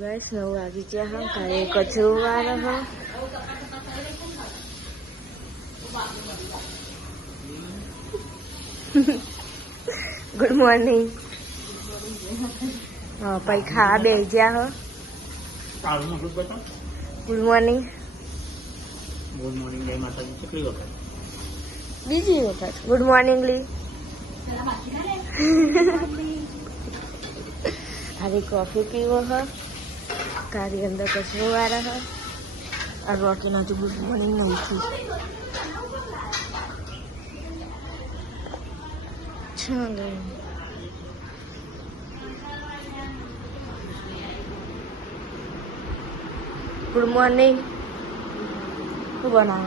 Guys 9 वागी गया है काले कचरो आ रहा है। Good morning. हाँ भाई खा बे गया हो। Good morning. गुड मॉर्निंग जय माता दी કેટલી વખત બીજી વખત ગુડ મોર્નિંગ લી हरी कॉफी पीवो है कारी अंदर कचरो आ रहा है और रोटी ना तो गुड मॉर्निंग नहीं थी। चलो गुड मॉर्निंग। तू बनाओ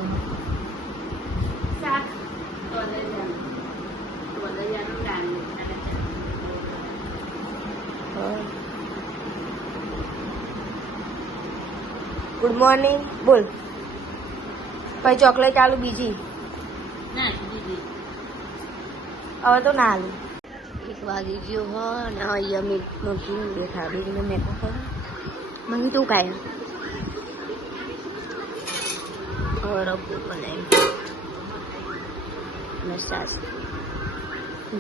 गुड मॉर्निंग बोल भाई चॉकलेट आलू बीजी હવે તો ના આલુ 1 વાગી ગયો હો ને અહીંયા મમ્મી બેઠા બેને મેં કહો મમ્મી તું કાય और अब बनाए मसाज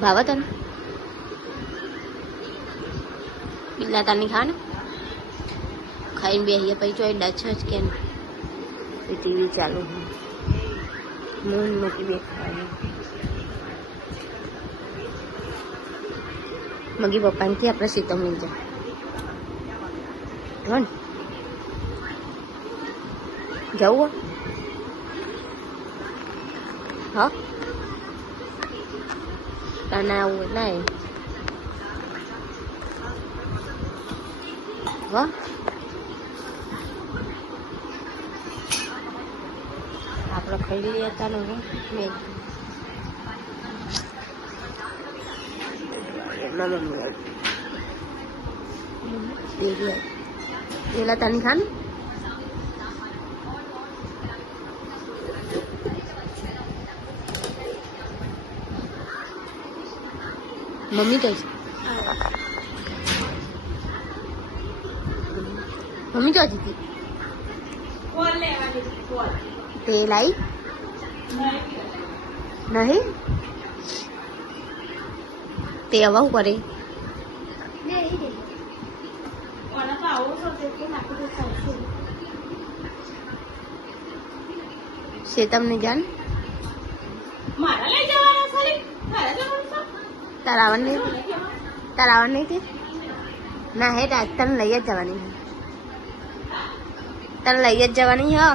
भावा था ना पिला तानी खाना खाई बेहिए पी चो एडा छ के टीवी चालू है मून मूकी बेठा मगी पप्पा थी अपने सीतम मिल जाए जाऊ हाँ ना नहीं वाह आप लोग खाई लिया था ना मैं ये ला तानी खान मम्मी कैसे मम्मी क्या थी तेल आई नहीं ते हवा करे से तमने जान तारावन नहीं थी ना है रात तन लई जवानी है तन लई जवानी है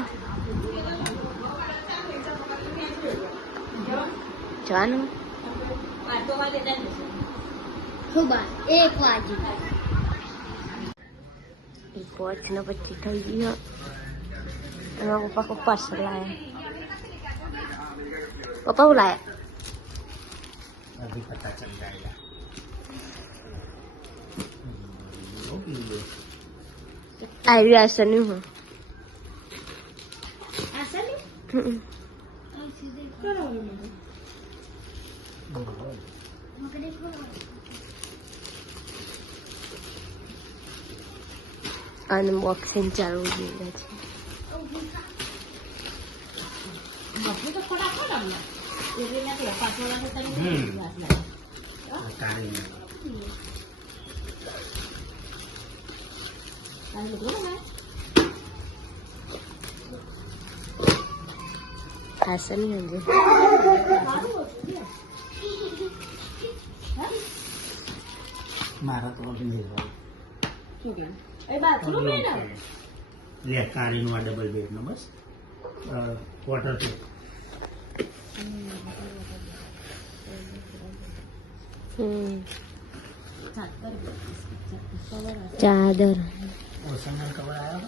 जवान सुबह 1 वागे पहुंच ना बच्ची थी गई है पापा को पार्सल लाया पापा को लाया अभी पता चल जाएगा आई ऐसा नहीं हूँ अनबॉक्सिंग चालू हो गया ऐसा नहीं है मारा तो ले कारी नो डबल बेड नो बस क्वार्टर पे चादर और संगल कवर आया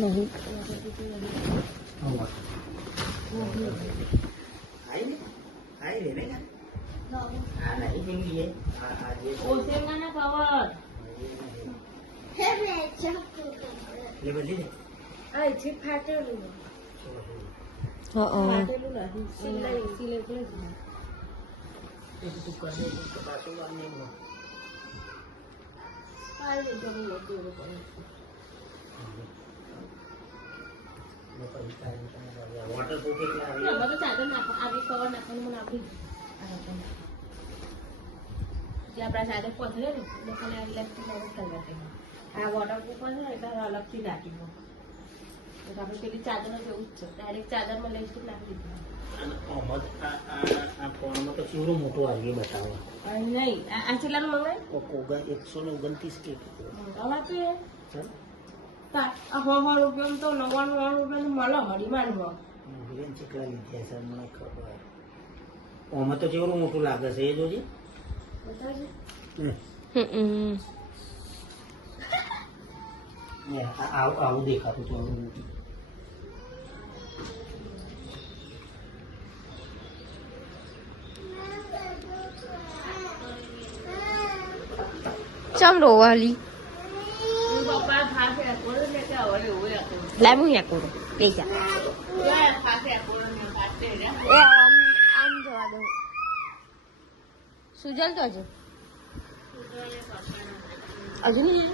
नहीं आई रे नहीं नहीं देंगे ये ना कवर ले बदली दे आई ठीक फाटेલું फाટેલું નથી સિલાઈ કરે एक तो कर दे तो बात ही नहीं है વોટરપ્રૂફ કેટલા આવે? ચાદર નાખો, આવી કવર નાખવાનું મને આપી દે. જે આપણા ચાદર પથરે ને એટલે ખાલી આ ઇલેક્ટ્રિક મદદ કરવા તેમાં આ વોટરપ્રૂફ છે ને એટલે અલગથી નાખી દો. તો આપણે પેલી ચાદર જેવું જ છે, ડાયરેક્ટ ચાદરમાં ઇલેક્ટ્રિક નાખી દીધું. આ ફોનમાં તો કેવડું મોટું આવી બતાવે. નહીં આ છેલ્લાનું મંગાય 129 કે મંગાવા તો રૂપિયા તો 99 રૂપિયા મળે ડિમાન્ડમાં. કેટલા લીધા છે મને ખબર. ઓમાં તો કેવડું મોટું લાગે છે એ જોજે. આવું દેખાતું છે મોટું. ચમ રોવાલી લાય હું યા કરું બે જા આમ જવા દઉં. સુજલ તો હજુ નહીં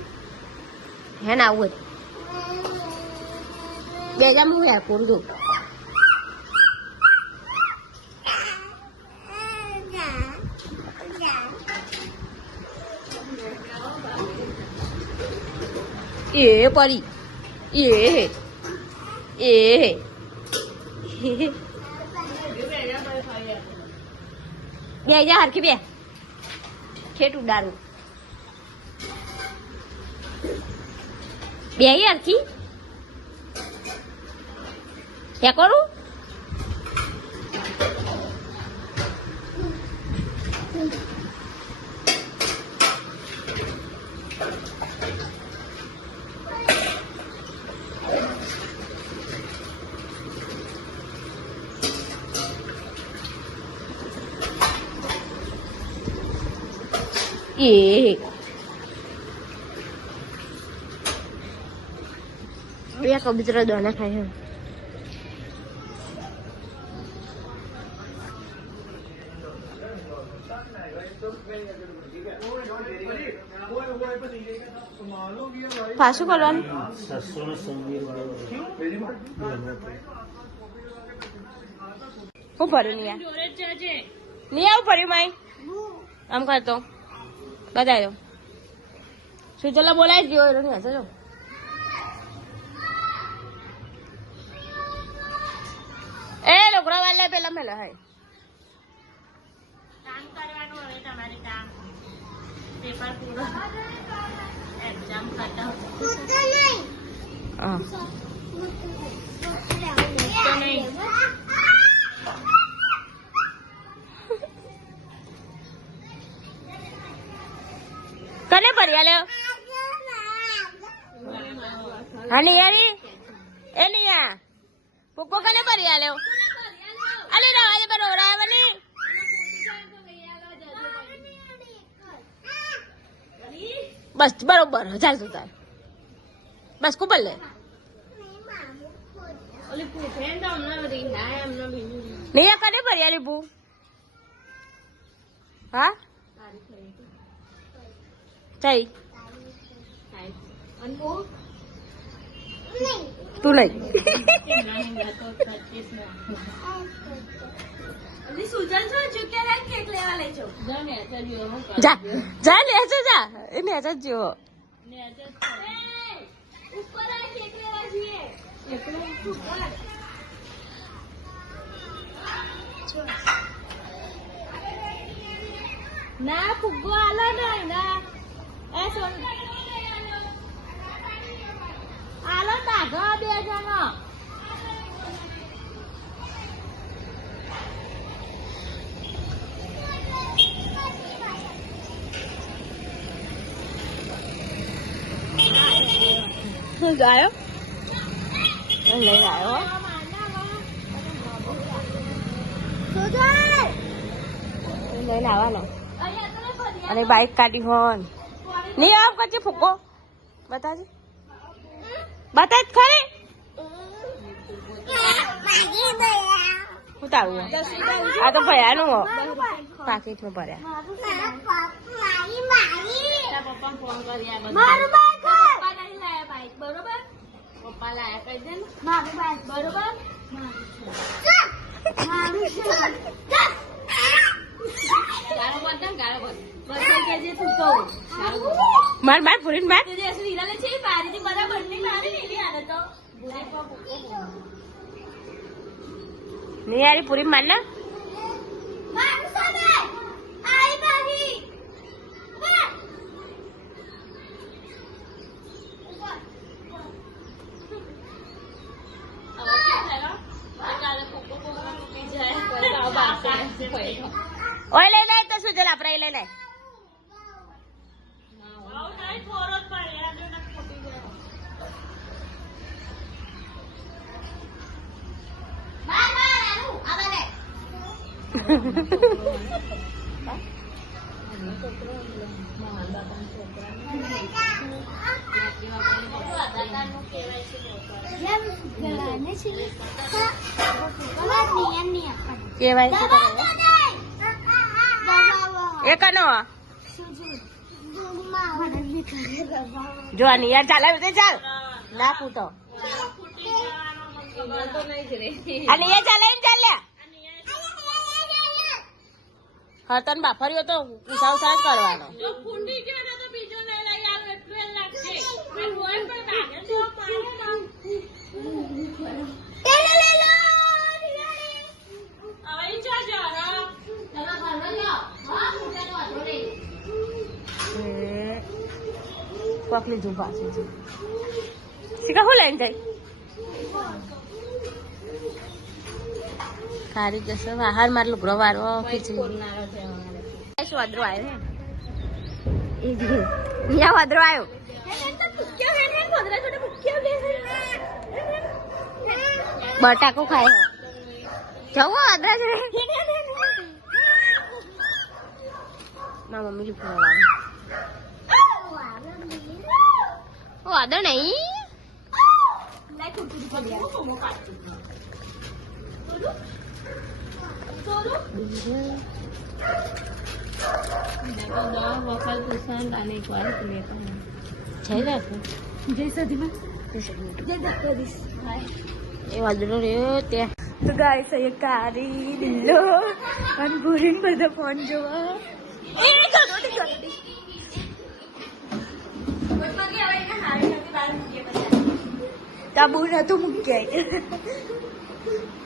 હે ને આવું બે જા હું યા કરું દઉં. એ પરી એ બે જા હરખી બે ખેટ ઉડાડું બે હરખી ક્યાં કરું એ બે કબૂતરા દોના ખાય છે. પાછું કરવાનું 790 હું ભર્યું નહીં આવું ભર્યું માઈ આમ કરતો બતાવી દો. સુજલા બોલાય ગયો એનો નહીં હશે જો. એ લોકોડા વાળા પેલા મેલા હે કામ કરવાનું હવે તમારે કામ પેપર પૂરો એક્ઝામ ખાતા હા નહીં કને ભર્યા લ્યો હા નિયારી એ નિયા પોકો કને ભર્યા લ્યો અલે રવાજે પર ઓરાવની બસ બરોબર 1000 સુધા બસ કુબલ લે ઓલી પૂછે તો અમને રીંગા અમને બીજું નિયા કને ભર્યા લીબુ હા Chay. Tu નહીં જા જા લે જા એને જા જો ના ફુગ્ગો આલો નહીં ના આલો તાગા બે જણા ગાયો લઈ આવ્યો લઈને આવવાના અને બાઈક કાઢી હોન નહીં આવ કચ્ચે ફૂકો બતાજે બતા જ ખરી ઉતારવું આ તો ભયાનું હો પાકીટમાં ભર્યા માર માર પૂરી માર નહીં યારી પૂરી માર ના ઓય લઈ લે તો શું ચાલ આપણે લઈ લે કેવાય એ કનો જો આની યાર ચાલે ચાલ ના પૂતો અને એ ચાલે ને ચાલ હા તને બાફર્યો તો ઉસાવ સાજ કરવાનો કોક લીધું પાછું શીખા શું લઈને જાય ખારી જશે બહાર મારે લુગડો વાળવો ખીચડી શું વાદરો આવ્યો અહીંયા વાદરો આવ્યો બટાકો ખાય જવું વાદરા છે મારા મમ્મી લુગડો વાળો વાદળ નહીં એ વાદળો રહ્યો ત્યાં તો ગાય છે કારી દિલ્લો અને ભૂરીને બધા ફોન જોવા તાબુ નતું મૂક્યા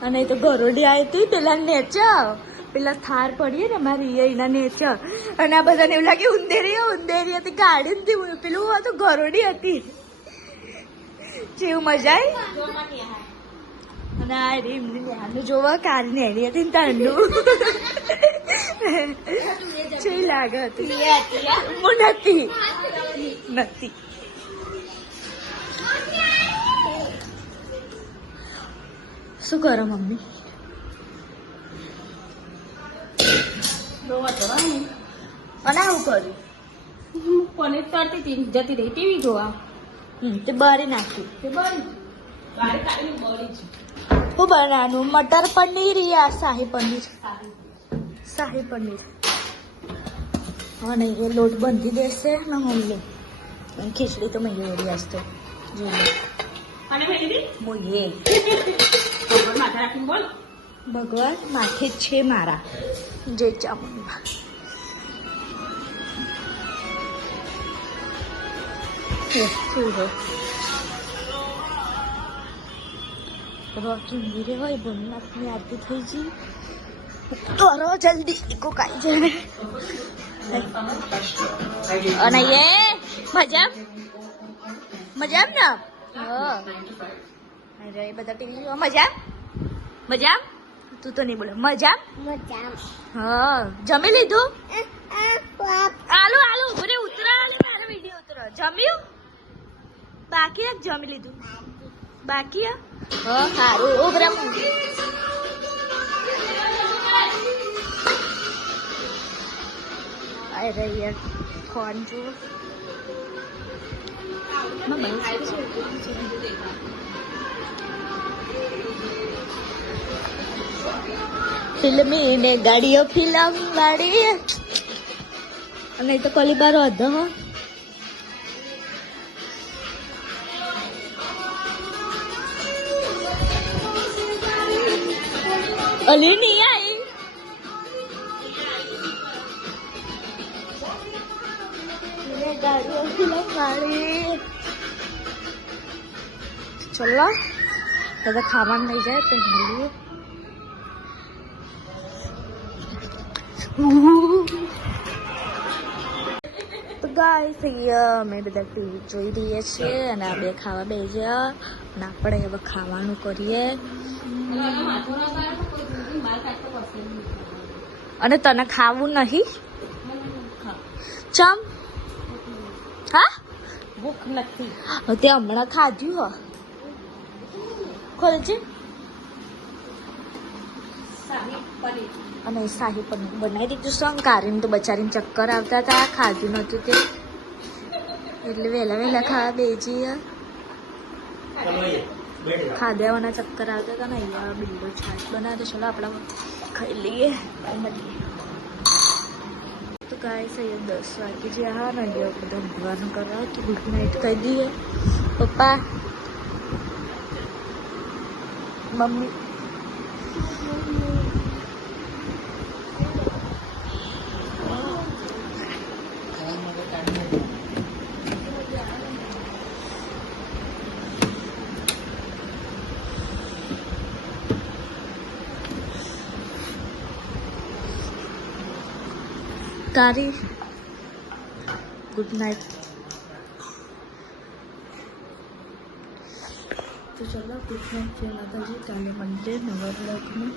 અને તો ગરોડી આવી હતી પેલા નેચા પેલા થાર પડીએ ને મારી એના નેચા અને આ બધાને એવું લાગે ઉંદેરી હતી ગાડી હતી પેલું હતું ગરોડી હતી જેવું મજા આવી અને આ એમની નેહાને જોવા કારી નેડી હતી ને તાંડું જે લાગે હતી નથી શું કરો મમ્મી અને આવું કર્યું પનીર તરતી હતી જતી રહી ટીવી જોવા તે બારી નાખ્યું તે બારી હું બનાવવાનું મટર પનીર યા શાહી પનીર અને એ લોટ બાંધી દેશે ને મમ્મી ખીચડી તો મેં વળી আসતો જોઈએ બોલીએ ભગવાન માથે જ છે મારા જય ચામુંડા રોકી મીરે હોય ભોળનાથની આરતી થઈ ગઈ કરો જલ્દી કો કાઈ જાય અને એ મજા ને અરે એ બધા ટીવી જોવા મજા તું તો નહીં બોલે મજા હા જમી લીધું આલુ ઉભરે ઉતરા મારો વિડીયો ઉતરો જમ્યું બાકી એક જમી લીધું બાકી હા સારું ઉભરા અરે યાર ફોન જુઓ ફિલ્મી ને ગાડીઓ ફિલ્મ વાળી અને એ તો કોલીબારો હતો હો અલી નહીં આવી ગાડીઓ ફિલ્મ વાળી ચલો બધા ખાવાનું નહીં જાય તો મળીએ તો ગાઈસ અમે બધા ટીવી જોઈ રહીએ છીએ અને આ બે ખાવા બેસ્યા અને આપણે હવે ખાવાનું કરીએ અને તને ખાવું નહીં ચમ હા ભૂખ નથી તે હમણાં ખાધું હો ખોલજે અને શાહી પનીર બનાવી દીધું શંકારીને તો બચારીને ચક્કર આવતા હતા ખાધું નહોતું તે એટલે વહેલા ખાવા બેજી ખાધ્યાવાના ચક્કર આવતા હતા ને અહીંયા બિલ્લો છાશ બનાવે તો ચલો આપણે ખાઈ લઈએ તો ગાઈસ અહીંયા 10 વાગે જે હા ને અહીંયા બધા ઊંઘવાનું કરવા તો ગુડ નાઇટ કહી દઈએ પપ્પા મમ્મી તારી ગુડ નાઇટ તો ચલો ગુડ નાઇટ જય માતાજી કાલે મંડે નવા બ્લોગમાં